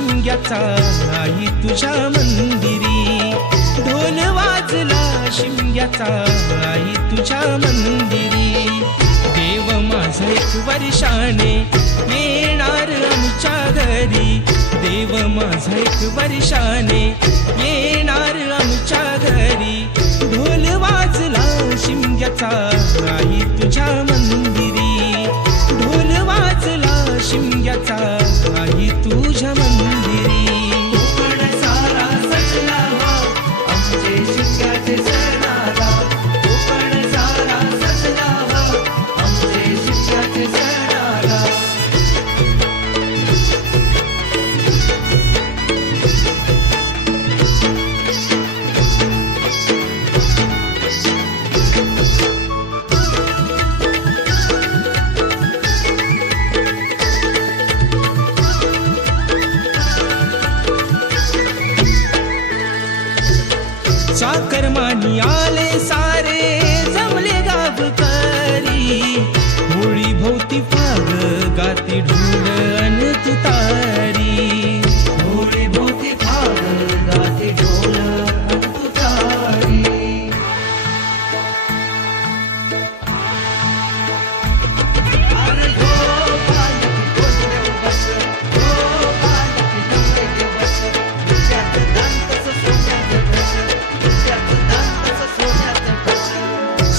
शिमग्याचा आई तुझ्या मंदिरी, ढोल वाजला शिमग्याचा आई तुझ्या मंदिरी. देव माझा एक वर्षाने येणार आमच्या घरी, देव माझा एक वर्षाने येणार आमच्या घरी. ढोल वाजला शिमग्याचा आई तुझ्या मंदिरी, ढोल वाजला शिमग्याचा आई तुझ्या मंदिरी. कोकण सारा सजला हो आमचे शिमग्याचे सणाला, कोकण सारा सजला हो आमचे शिमग्याचे सणाला. चाकरमानी आले सारे जमले गावकरी, होळी भोवती फाग गाती ढोल अन तुतारी. होळी भोवती फाग गाते ढोल अन तुतारी. अरे हो पालकी गोंधळ बस, हो पालकी डोंगरे बस, त्यात दांतच सोन्याचं घस, त्यात दांतच सोन्याचं घस.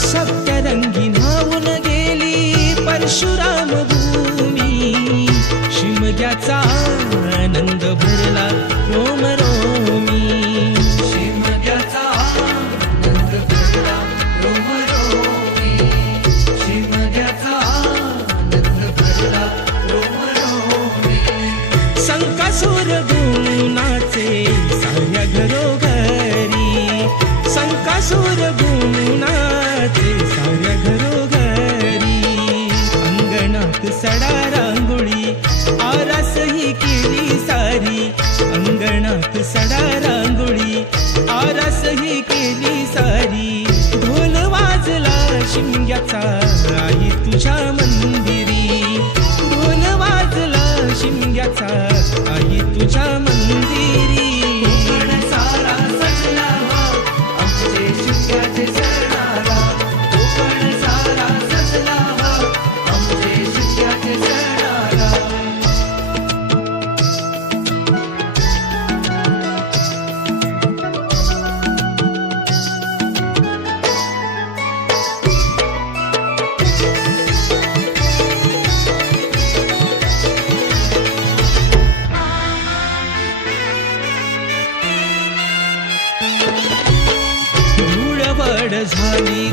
सप्तरंगी न्हावून गेली परशुराम भूमी, शिमग्याचा आनंद भरला रोम रोमी. शिमग्याचा आनंद भरला रोमरोमी, शिमग्याचा आनंद भरला रोमरोमी. संकासुर गुणाचे साऱ्या घरोघरी, संकासुर गुणाचे साऱ्या घरोघरी. अंगणात सडा रांगोळी आरास ही केली सारी, अंगणात सडा रांगोळी आरास ही केली सारी. ढोल वाजला शिमग्याचा आई तुझ्या मंदिरी, ढोल वाजला शिमग्याचा आई तुझ्या मंदिरी. कोकण सारा सजला हो आमचे शिमग्याचे सणाला, कोकण सारा सजला हो आमचे शिमग्याचे सणाला. धूळवड झाली